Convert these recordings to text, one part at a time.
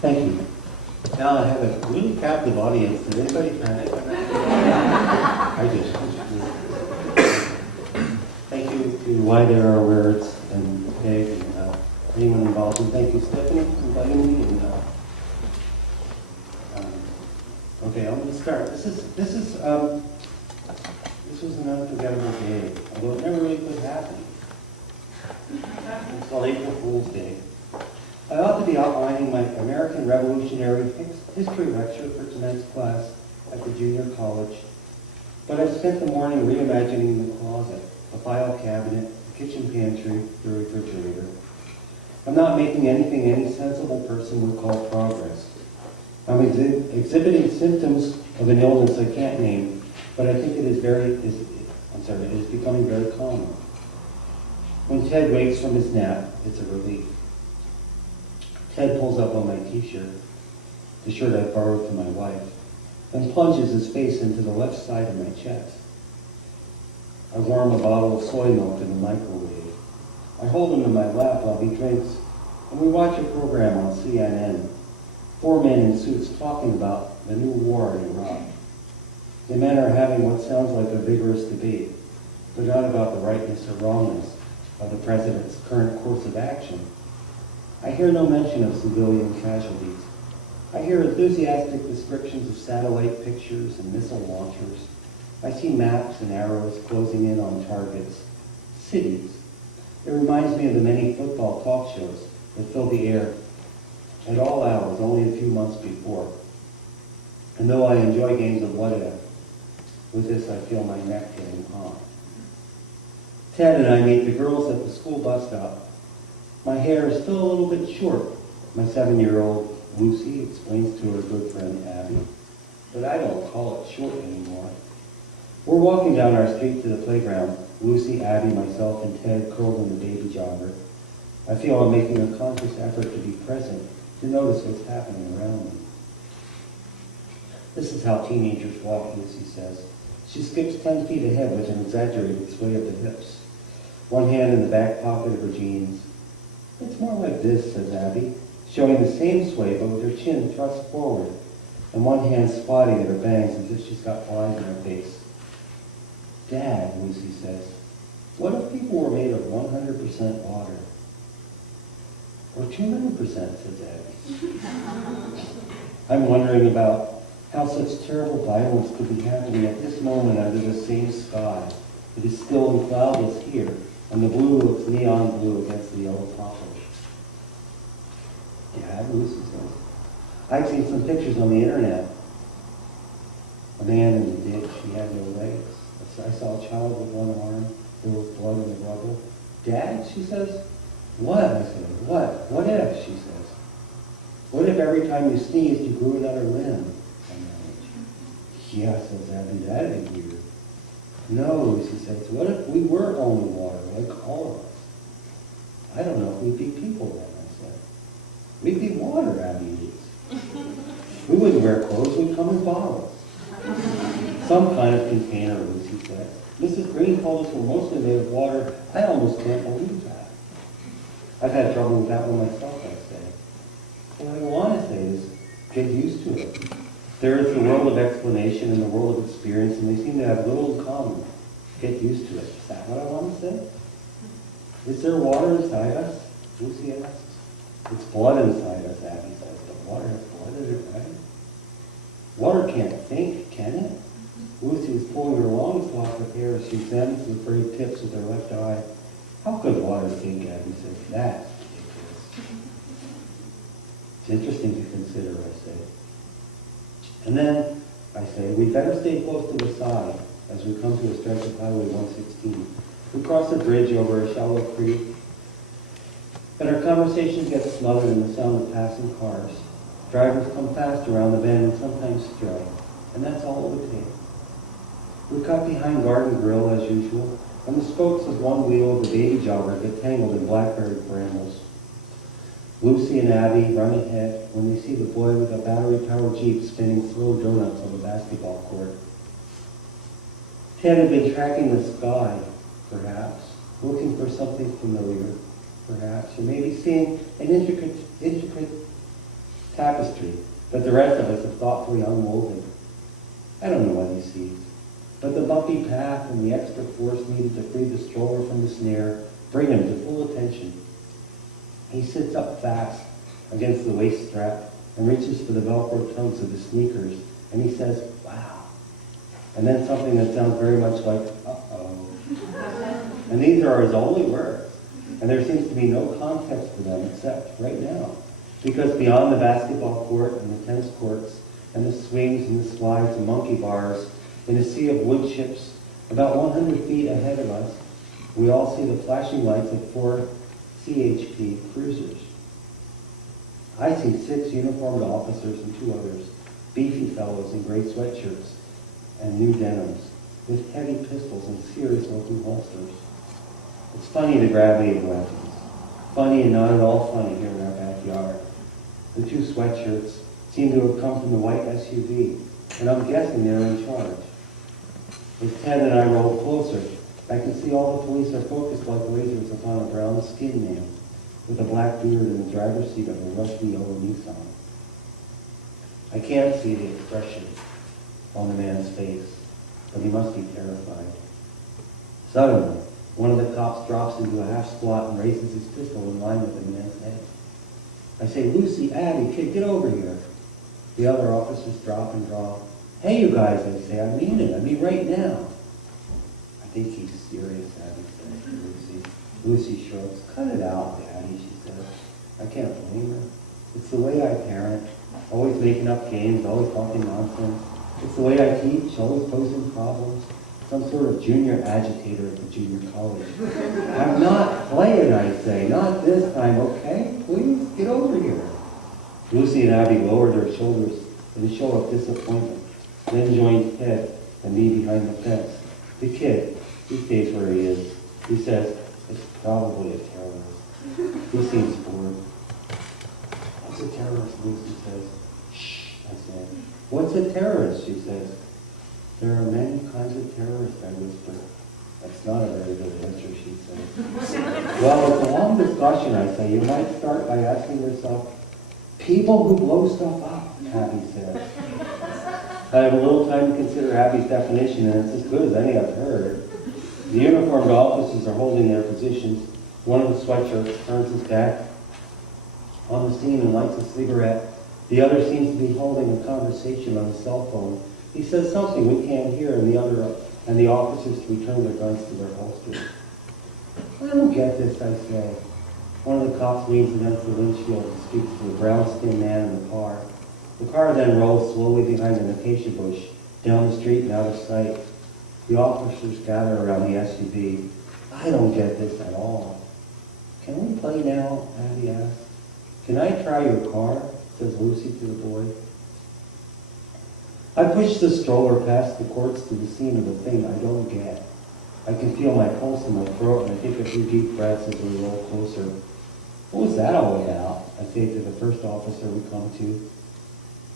Thank you. Now I have a really captive audience. Did anybody panic? I just. Thank you to Why There Are Words and Peg and anyone involved. And thank you, Stephanie, for inviting me. And, okay, I'm going to start. This was an unforgettable day, although it never really could happen. It's called April Fool's Day. I ought to be outlining my American Revolutionary History lecture for tonight's class at the junior college, but I spent the morning reimagining the closet, the file cabinet, the kitchen pantry, the refrigerator. I'm not making anything any sensible person would call progress. I'm exhibiting symptoms of an illness I can't name, but I think it is becoming very common. When Ted wakes from his nap, it's a relief. Ted pulls up on my t-shirt, the shirt I borrowed from my wife, and plunges his face into the left side of my chest. I warm a bottle of soy milk in the microwave. I hold him in my lap while he drinks, and we watch a program on CNN. 4 men in suits talking about the new war in Iraq. The men are having what sounds like a vigorous debate, but not about the rightness or wrongness of the president's current course of action. I hear no mention of civilian casualties. I hear enthusiastic descriptions of satellite pictures and missile launchers. I see maps and arrows closing in on targets, cities. It reminds me of the many football talk shows that filled the air at all hours only a few months before. And though I enjoy games of what if, with this I feel my neck getting hot. Ted and I meet the girls at the school bus stop. My hair is still a little bit short, my 7-year-old Lucy explains to her good friend Abby, but I don't call it short anymore. We're walking down our street to the playground, Lucy, Abby, myself, and Ted curled in the baby jogger. I feel I'm making a conscious effort to be present, to notice what's happening around me. This is how teenagers walk, Lucy says. She skips 10 feet ahead with an exaggerated sway of the hips, one hand in the back pocket of her jeans. It's more like this, says Abby, showing the same sway but with her chin thrust forward and one hand swatting at her bangs as if she's got flies in her face. Dad, Lucy says, what if people were made of 100% water? Or 200%, says Abby. I'm wondering about how such terrible violence could be happening at this moment under the same sky. It is still and cloudless here, and the blue looks neon blue against the yellow poplars. Dad, Lucy says, I've seen some pictures on the internet. A man in the ditch, he had no legs. I saw a child with one arm. There was blood in the rubble. Dad, she says. What? I said, what? What if, she says. What if every time you sneezed, you grew another limb? Yeah, says Abby, that'd be weird. No, Lucy says, what if we were only water, like all of us? I don't know if we'd be people then, I said. We'd be water, Abby reads. We wouldn't wear clothes, we'd come in bottles. Some kind of container, Lucy says. Mrs. Green told us we're mostly made of water. I almost can't believe that. I've had trouble with that one myself, I say. What I want to say is, get used to it. There is the world of explanation and the world of experience, and they seem to have little in common. Get used to it. Is that what I want to say? Is there water inside us? Lucy asks. It's blood inside us, Abby says, but water has blood in it, right? Water can't think, can it? Lucy is pulling her longest lock of hair as she examines the frayed tips with her left eye. How could water think, Abby says. That's ridiculous. It's interesting to consider, I say. And then, I say, we better stay close to the side as we come to a stretch of Highway 116. We cross a bridge over a shallow creek, and our conversation gets smothered in the sound of passing cars. Drivers come fast around the bend and sometimes stray, and that's all it would take. We cut behind Garden Grill as usual, and the spokes of one wheel of the baby jogger get tangled in blackberry brambles. Lucy and Abby run ahead when they see the boy with a battery-powered Jeep spinning slow donuts on the basketball court. Ted had been tracking the sky, perhaps, looking for something familiar, perhaps, or maybe seeing an intricate tapestry that the rest of us have thoughtfully unwoven. I don't know what he sees, but the bumpy path and the extra force needed to free the stroller from the snare bring him to full attention. He sits up fast against the waist strap and reaches for the Velcro toes of his sneakers, and he says, wow. And then something that sounds very much like, uh-oh. And these are his only words, and there seems to be no context for them except right now. Because beyond the basketball court and the tennis courts and the swings and the slides and monkey bars, in a sea of wood chips about 100 feet ahead of us, we all see the flashing lights of 4 CHP cruisers. I see 6 uniformed officers and 2 others, beefy fellows in gray sweatshirts and new denims, with heavy pistols and serious-looking holsters. It's funny, the gravity of weapons. Funny and not at all funny here in our backyard. The 2 sweatshirts seem to have come from the white SUV, and I'm guessing they're in charge. As Ted and I roll closer, I can see all the police are focused like lasers upon a brown-skinned man with a black beard in the driver's seat of a rusty yellow Nissan. I can't see the expression on the man's face, but he must be terrified. Suddenly, one of the cops drops into a half squat and raises his pistol in line with the man's head. I say, Lucy, Abby, kid, get over here. The other officers drop and draw. Hey, you guys, I say, I mean it. I mean right now. I think he's serious, Abby says to Lucy. Lucy shrugs. Cut it out, Daddy, she says. I can't blame her. It's the way I parent. Always making up games, always talking nonsense. It's the way I teach, always posing problems. Some sort of junior agitator at the junior college. I'm not playing, I say. Not this time, okay? Please, get over here. Lucy and Abby lowered their shoulders with a show of disappointment, then joined Ted and me behind the fence. The kid, he stays where he is. He says, it's probably a terrorist. He seems bored. What's a terrorist, Lucy says. Shh, I said. What's a terrorist, she says. There are many kinds of terrorists, I whisper. That's not a very good answer, she says. Well, it's a long discussion, I say. You might start by asking yourself, people who blow stuff up, Abby says. I have a little time to consider Abby's definition, and it's as good as any I've heard. The uniformed officers are holding their positions. One of the sweatshirts turns his back on the scene and lights a cigarette. The other seems to be holding a conversation on his cell phone. He says something we can't hear, and the officers return their guns to their holsters. I don't get this, I say. One of the cops leans against the windshield and speaks to a brown-skinned man in the car. The car then rolls slowly behind an acacia bush, down the street and out of sight. The officers gather around the SUV. I don't get this at all. Can we play now? Abby asks. Can I try your car? Says Lucy to the boy. I push the stroller past the courts to the scene of the thing I don't get. I can feel my pulse in my throat, and I take a few deep breaths as we roll closer. What was that all about? I say to the first officer we come to.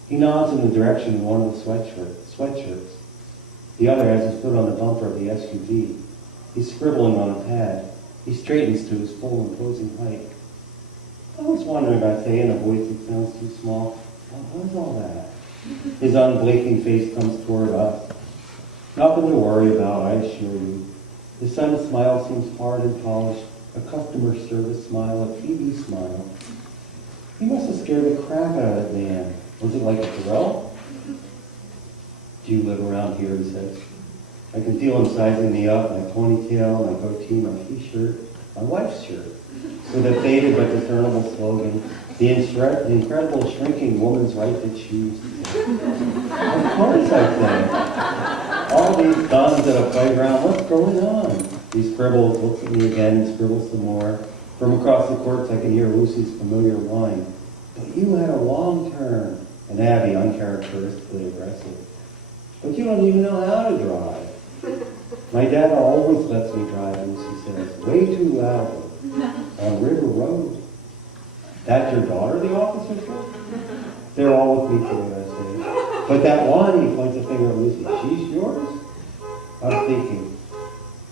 He nods in the direction of one of the sweatshirts. The other has his foot on the bumper of the SUV. He's scribbling on a pad. He straightens to his full imposing height. I was wondering, I say in a voice that sounds too small, what was all that? His unblinking face comes toward us. Nothing to worry about, I assure you. His son's smile seems hard and polished, a customer service smile, a TV smile. He must have scared the crap out of that man. Was it like a thrill? Do you live around here, he says. I can feel him sizing me up, my ponytail, my goatee, my t-shirt, my wife's shirt, with a faded but discernible slogan, the incredible shrinking woman's right to choose. Of course, I say. All these guns at a playground, what's going on? He scribbles, looks at me again, and scribbles some more. From across the courts, I can hear Lucy's familiar whine. But you had a long turn. And Abby, uncharacteristically aggressive. But you don't even know how to drive. My dad always lets me drive, Lucy says, way too loudly, on River Road. That's your daughter, the officer said? They're all with me today, I say. But that one, he points a finger at Lucy, she's yours? I'm thinking,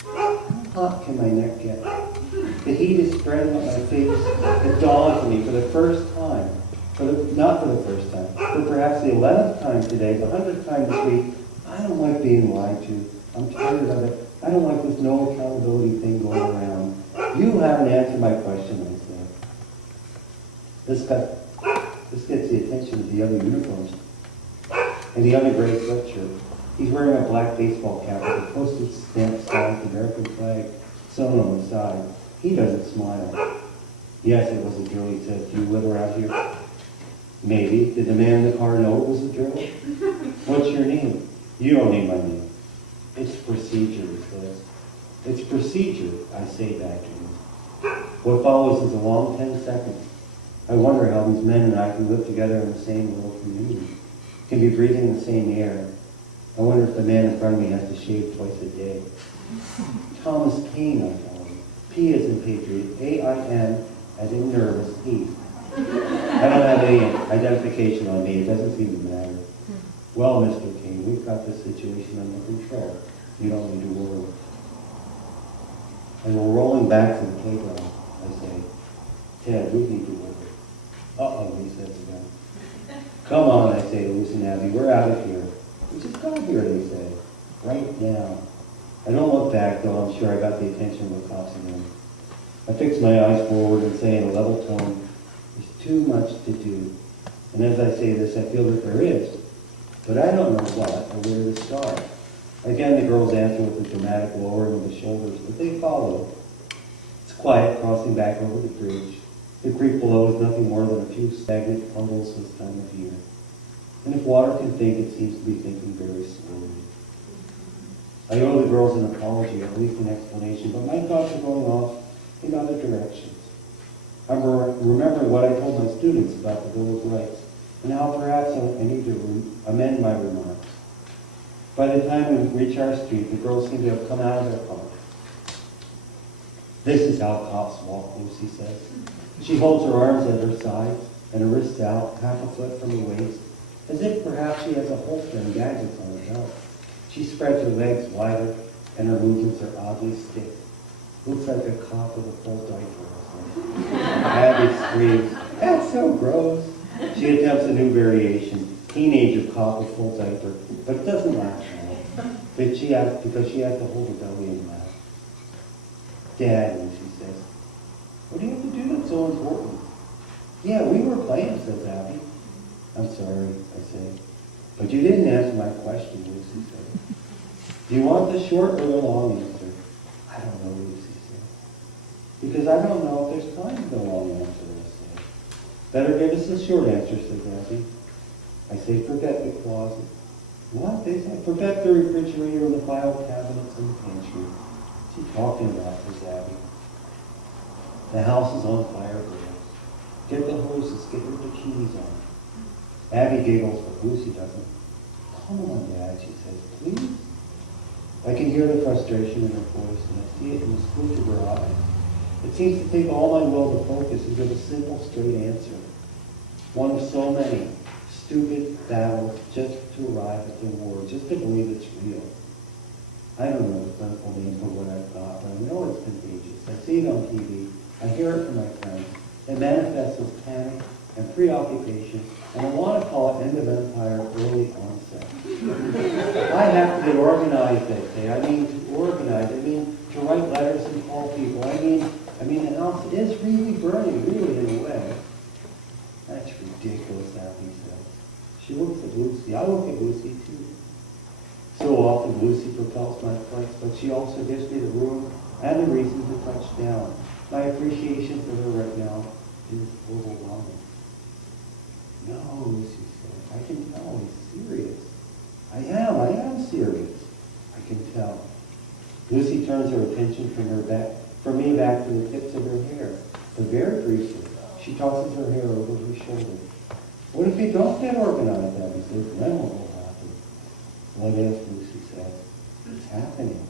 how hot can my neck get? The heat is spreading up my face. It dawns on me for the first time. For the not for the first time, for perhaps the 11th time today, the 100th time this week. I don't like being lied to. I'm tired of it. I don't like this no accountability thing going around. You haven't answered my question, I said. This gets the attention of the other uniforms and the other gray sweatshirt. He's wearing a black baseball cap with a postage stamp-sized American flag sewn on the side. He doesn't smile. Yes, it was a drill, he said. Do you live around here? Maybe. Did the man in the car know it was a drill? What's your name? You don't need my name. It's procedure, he says. It's procedure, I say back to him. What follows is a long 10 seconds. I wonder how these men and I can live together in the same little community, can be breathing the same air. I wonder if the man in front of me has to shave twice a day. Thomas Paine, I tell him. P as in patriot, A-I-N as in nervous, E. I don't have any identification on me. It doesn't seem to matter. Well, Mr. King, we've got this situation under control. You don't need to worry. And we're rolling back to the playground, I say. Ted, we need to worry. Uh-oh, he says again. Come on, I say to Lucy and Abby, we're out of here. We just got here, they say. Right now. I don't look back, though I'm sure I got the attention of the cops again. I fix my eyes forward and say in a level tone, there's too much to do. And as I say this, I feel that there is. But I don't know what or where to start. Again, the girls answer with a dramatic lowering of the shoulders, but they follow. It's quiet, crossing back over the bridge. The creek below is nothing more than a few stagnant puddles this time of year. And if water can think, it seems to be thinking very slowly. I owe the girls an apology, or at least an explanation, but my thoughts are going off in other directions. I'm remembering what I told my students about the Bill of Rights, and how perhaps I need to amend my remarks. By the time we reach our street, the girls seem to have come out of their car. This is how cops walk, Lucy says. She holds her arms at her sides and her wrists out, half a foot from her waist, as if perhaps she has a holster and gadgets on her belt. She spreads her legs wider, and her movements are oddly stiff. Looks like a cop with a full diaper. Abby screams, that's so gross. She attempts a new variation, teenager cop with full diaper, but it doesn't last long. Because she has to hold her belly in lap. Dad, Lucy says, what do you have to do that's so important? Yeah, we were playing, says Abby. I'm sorry, I say. But you didn't answer my question, Lucy said. Do you want the short or the long answer? I don't know, Lucy said. Because I don't know if there's time for the long answer, I say. Better give us the short answer, says Abby. I say, forget the closet. What? They say, forget the refrigerator and the file cabinets and the pantry. What's he talking about, says Abby. The house is on fire, girls. Get the hoses, get your bikinis on. Abby giggles, but Lucy doesn't. Come on, Dad, she says, please. I can hear the frustration in her voice, and I see it in the squint of her eyes. It seems to take all my will to focus and give a simple, straight answer. One of so many stupid battles just to arrive at the war, just to believe it's real. I don't know the clinical name for what I've got, but I know it's contagious. I see it on TV. I hear it from my friends. It manifests as panic and preoccupation, and I want to call it end of empire early onset. I have to get organized, they say. I mean to organize. I mean to write letters and call people. I mean the house is really burning, really in a way. That's ridiculous, Abby says. She looks at Lucy. I look at Lucy too. So often Lucy propels my flights, but she also gives me the room and the reason to touch down. My appreciation for her right now is overwhelming. No, Lucy said. I can tell he's serious. I am serious. I can tell. Lucy turns her attention from me back to the tips of her hair. But very briefly, she tosses her hair over her shoulder. What if you don't get organized, Abby says? Then what will happen? What if, Lucy says? It's happening.